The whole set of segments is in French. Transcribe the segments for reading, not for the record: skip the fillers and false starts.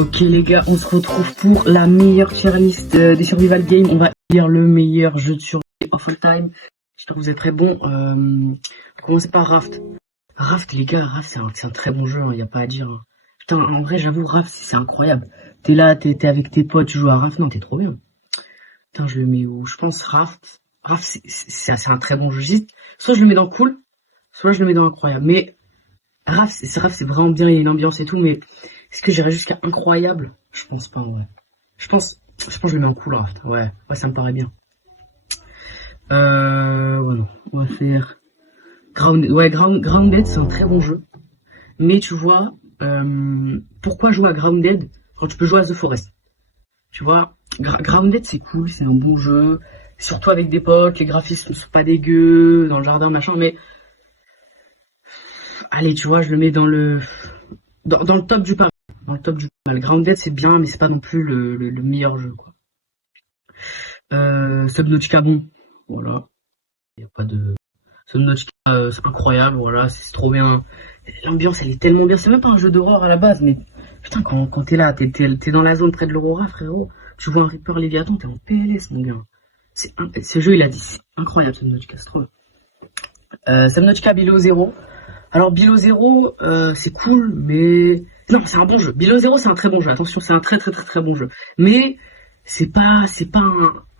Ok les gars, on se retrouve pour la meilleure tier list des survival games. On va lire le meilleur jeu de survie of all time. J'espère que vous êtes très bons. On va commencer par Raft. Raft les gars, Raft c'est un très bon jeu, il n'y a pas à dire. Putain, en vrai j'avoue, Raft c'est incroyable. T'es là, t'es avec tes potes, tu joues à Raft, non t'es trop bien. Putain, je le mets où? Je pense Raft. Raft c'est un très bon jeu. Soit je le mets dans cool, soit je le mets dans incroyable. Mais Raft c'est vraiment bien, il y a une ambiance et tout, mais est-ce que j'irai jusqu'à incroyable? Je pense pas en vrai. Je pense que je le mets en cool Raft. Ouais, ça me paraît bien. Ouais, non. On va faire Grounded, c'est un très bon jeu. Mais tu vois, pourquoi jouer à Grounded quand tu peux jouer à The Forest? Tu vois, Grounded c'est cool, c'est un bon jeu. Surtout avec des potes, les graphismes sont pas dégueux, dans le jardin, machin, mais allez, tu vois, je le mets dans le top du pas. Dans le top du pas. Grounded c'est bien, mais c'est pas non plus le meilleur jeu, quoi. Subnautica, bon, voilà. Y a pas de. Subnautica, c'est incroyable, voilà, c'est trop bien. L'ambiance, elle est tellement bien. C'est même pas un jeu d'horreur à la base, mais putain, quand t'es là, t'es dans la zone près de l'Aurora, frérot. Tu vois un Reaper Léviathan, t'es en PLS, mon gars. Ce jeu, il a dit, c'est incroyable, Subnautica, c'est trop bien. Subnautica Below Zero. Alors, Below Zero, c'est cool, mais. Non, c'est un bon jeu. Below Zero, c'est un très bon jeu. Attention, c'est un très bon jeu. Mais c'est pas un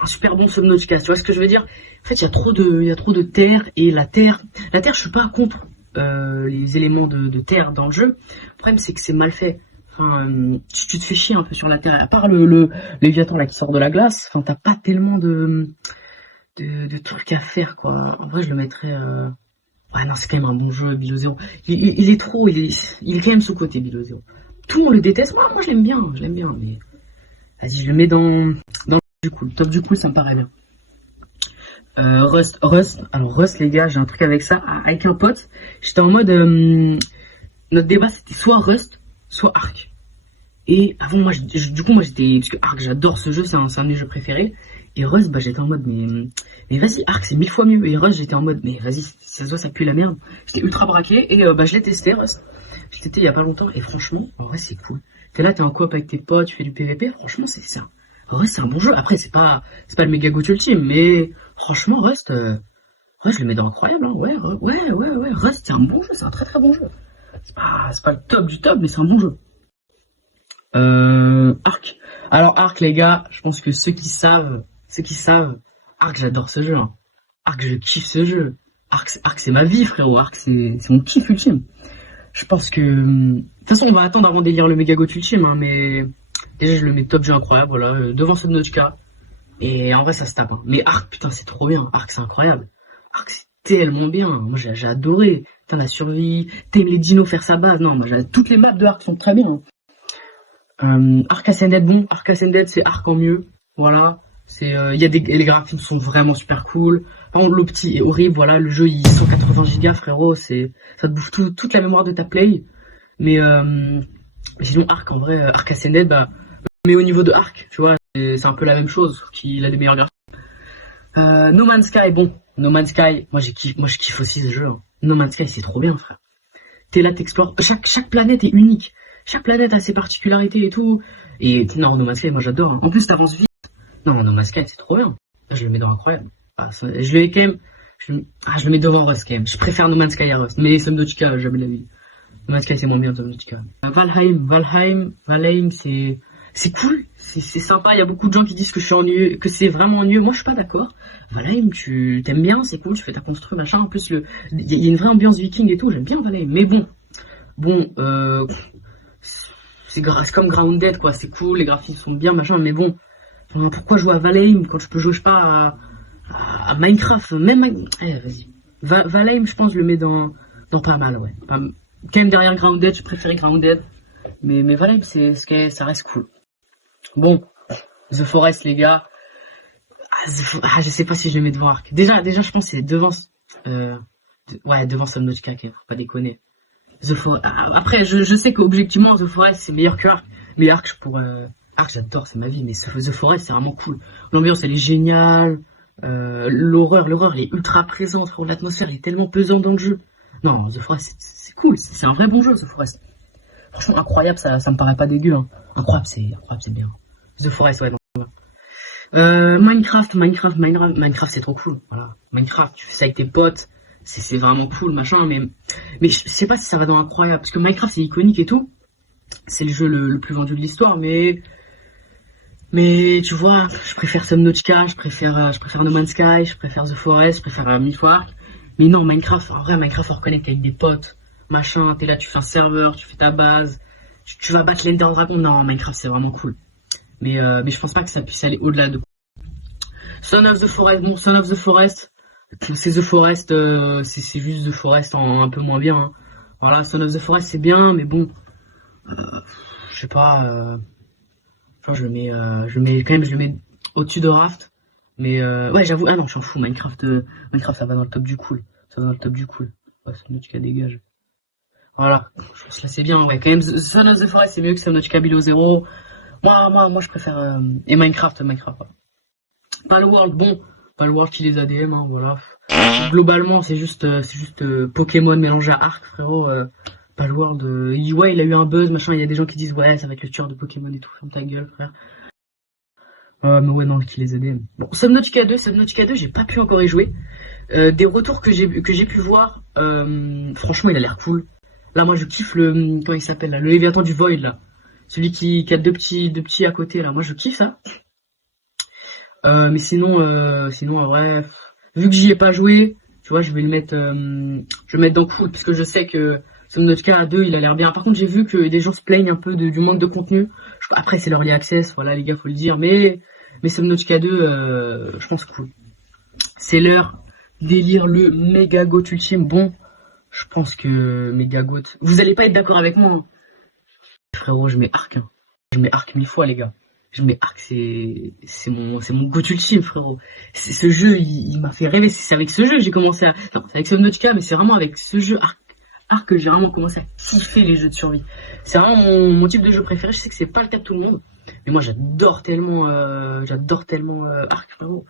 super bon Subnautica. Tu vois ce que je veux dire? En fait, il y a trop de terre, et la terre, je suis pas contre les éléments de terre dans le jeu. Le problème, c'est que c'est mal fait. Enfin, tu te fais chier un peu sur la terre. À part le Léviathan là qui sort de la glace, enfin, t'as pas tellement de trucs à faire, quoi. En vrai, je le mettrais. Ouais, non, c'est quand même un bon jeu, Below Zero. Il est trop, il est quand même sous-côté, Below Zero. Tout le monde le déteste. Moi, je l'aime bien, mais vas-y, je le mets dans le du cool. Top du cool, ça me paraît bien. Rust. Alors Rust, les gars, j'ai un truc avec ça. Avec un pote, j'étais en mode, notre débat c'était soit Rust, soit Ark. Et avant, moi, j'étais, parce que Ark, j'adore ce jeu, c'est un de mes jeux préférés. Et Rust, bah, j'étais en mode, mais vas-y, Ark, c'est 1000 fois mieux. Et Rust, j'étais en mode, mais vas-y, ça se voit, ça pue la merde. J'étais ultra braqué, et bah, je l'ai testé, Rust. Je l'ai testé il y a pas longtemps, et franchement, en vrai, c'est cool. T'es là, t'es en coop avec tes potes, tu fais du PVP, franchement, Rust, c'est un bon jeu. Après, c'est pas le méga goat ultime, mais franchement, Rust, je le mets dans incroyable, hein. Ouais, Rust, c'est un bon jeu, c'est un très bon jeu. C'est pas le top du top, mais c'est un bon jeu. Ark. Alors Ark, les gars, je pense que ceux qui savent, Ark, j'adore ce jeu, hein. Ark, je kiffe ce jeu. Ark, c'est ma vie, frérot. Ark, c'est mon kiff ultime. Je pense que de toute façon, on va attendre avant d'élire le méga goat ultime, hein, mais déjà, je le mets top jeu incroyable, voilà, devant Subnautica. Et en vrai, ça se tape, hein. Mais Ark, putain, c'est trop bien. Ark, c'est incroyable. Ark, c'est tellement bien. Moi, j'ai adoré. Putain, la survie. T'aimes les dinos faire sa base. Non, moi, toutes les maps de Ark sont très bien, hein. Ark Ascended, bon, Ark Ascended, c'est Ark en mieux. Voilà. Les graphismes sont vraiment super cool. Par contre, l'opti est horrible. Voilà, le jeu, il 180 Go, frérot. Ça te bouffe toute la mémoire de ta play. Mais, sinon, Ark, en vrai, Ark Ascended, bah, mais au niveau de Ark, tu vois, c'est un peu la même chose, sauf qu'il a des meilleurs graphismes. No Man's Sky, bon, No Man's Sky, moi je kiffe aussi ce jeu, hein. No Man's Sky, c'est trop bien, frère. T'es là, t'explores, chaque planète est unique. Chaque planète a ses particularités et tout. Et non, No Man's Sky, moi j'adore, hein. En plus, t'avances vite. Non, No Man's Sky, c'est trop bien. Je le mets dans incroyable. Je le mets devant Rust quand même. Je préfère No Man's Sky à Rust. Mais Subnautica, jamais la vie. No Man's Sky, c'est moins bien, Subnautica. Valheim, c'est cool, c'est sympa. Il y a beaucoup de gens qui disent que je suis ennuyeux, que c'est vraiment ennuyeux. Moi, je suis pas d'accord. Valheim, tu t'aimes bien, c'est cool, tu fais ta construction, machin. En plus, il y a une vraie ambiance viking et tout. J'aime bien Valheim. Mais bon, c'est comme Grounded, quoi. C'est cool, les graphismes sont bien, machin. Mais bon, pourquoi jouer à Valheim quand je peux jouer, je sais pas, à Minecraft, même. Vas-y. Valheim, je pense, je le mets dans pas mal, ouais. Quand même derrière Grounded, je préférais Grounded. Mais Valheim, ça reste cool. Bon, The Forest, les gars. Je sais pas si je le mets devant Ark. Déjà, je pense que c'est devant. Devant Subnautica, faut pas déconner. Après, je sais qu'objectivement, The Forest, c'est meilleur que Ark. Mais Ark, Ark, j'adore, c'est ma vie. Mais The Forest, c'est vraiment cool. L'ambiance, elle est géniale. L'horreur, elle est ultra présente. L'atmosphère est tellement pesante dans le jeu. Non, The Forest, c'est cool. C'est un vrai bon jeu, The Forest. Franchement, incroyable, ça me paraît pas dégueu, hein. Incroyable, c'est bien. The Forest, ouais, non. Minecraft, c'est trop cool. Voilà. Minecraft, tu fais ça avec tes potes, c'est vraiment cool, machin, mais je sais pas si ça va dans incroyable, parce que Minecraft c'est iconique et tout, c'est le jeu le plus vendu de l'histoire, mais tu vois, je préfère Subnautica, je préfère No Man's Sky, je préfère The Forest, je préfère Mifar. Mais non, Minecraft, en vrai, Minecraft, on reconnecte avec des potes, machin, t'es là, tu fais un serveur, tu fais ta base, tu vas battre l'Ender Dragon. Non, Minecraft, c'est vraiment cool. Mais je pense pas que ça puisse aller au-delà de. Son of the Forest, bon, Son of the Forest, c'est The Forest, c'est juste The Forest en un peu moins bien. Hein. Voilà, Son of the Forest, c'est bien, mais bon, je sais pas. Enfin, je le mets au-dessus de Raft. Mais ouais, j'avoue, ah non, je s'en fous. Minecraft, ça va dans le top du cool. Ça va dans le top du cool. Ouais, Subnautica dégage. Voilà, je pense que là c'est bien. Ouais, quand même, Son of the Forest c'est mieux que Subnautica Below Zero. Moi, je préfère et Minecraft. Ouais. Palworld, bon, Palworld qui les ADM, hein, voilà. Globalement, c'est juste Pokémon mélangé à Arc, frérot. Palworld, ouais, il a eu un buzz, machin. Il y a des gens qui disent ouais, ça va être le tueur de Pokémon et tout. Ferme ta gueule, frère. Mais ouais, non, qui les ADM. Bon, Subnautica 2, j'ai pas pu encore y jouer. Des retours que j'ai pu voir, franchement, il a l'air cool. Là, moi, je kiffe comment il s'appelle là, le Léviathan du Void là. Celui qui a deux petits à côté là. Moi, je kiffe ça. Mais sinon, en vrai, vu que j'y ai pas joué, tu vois, je vais le mettre dans cool, parce que je sais que Subnautica 2, il a l'air bien. Par contre, j'ai vu que des gens se plaignent un peu du manque de contenu. Après, c'est l'early access, voilà, les gars, faut le dire. Mais Subnautica 2, je pense cool. C'est l'heure d'élire le méga goat ultime. Bon, je pense que méga goat. Vous allez pas être d'accord avec moi, hein. Frérot, je mets Arc. Hein. Je mets Arc 1000 fois, les gars. Je mets Arc, c'est mon goût ultime, frérot. Ce jeu, il m'a fait rêver. C'est avec ce jeu que j'ai commencé à. Non, c'est avec Subnautica, mais c'est vraiment avec ce jeu Arc que j'ai vraiment commencé à kiffer les jeux de survie. C'est vraiment mon type de jeu préféré. Je sais que c'est pas le cas de tout le monde, mais moi j'adore tellement Arc, frérot.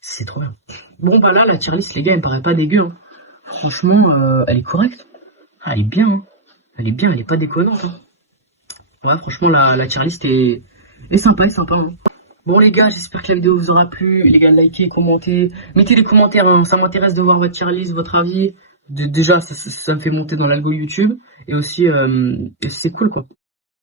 C'est trop bien. Bon bah là, la tier list, les gars, elle me paraît pas dégueu. Hein. Franchement, elle est correcte. Ah, elle est bien. Hein. Elle est bien, elle est pas déconnante. Hein. Ouais, franchement, la tier list est sympa, Hein. Bon les gars, j'espère que la vidéo vous aura plu. Les gars, likez, commentez. Mettez des commentaires, hein. Ça m'intéresse de voir votre tier list, votre avis. Déjà, ça me fait monter dans l'algo YouTube. Et aussi, c'est cool quoi.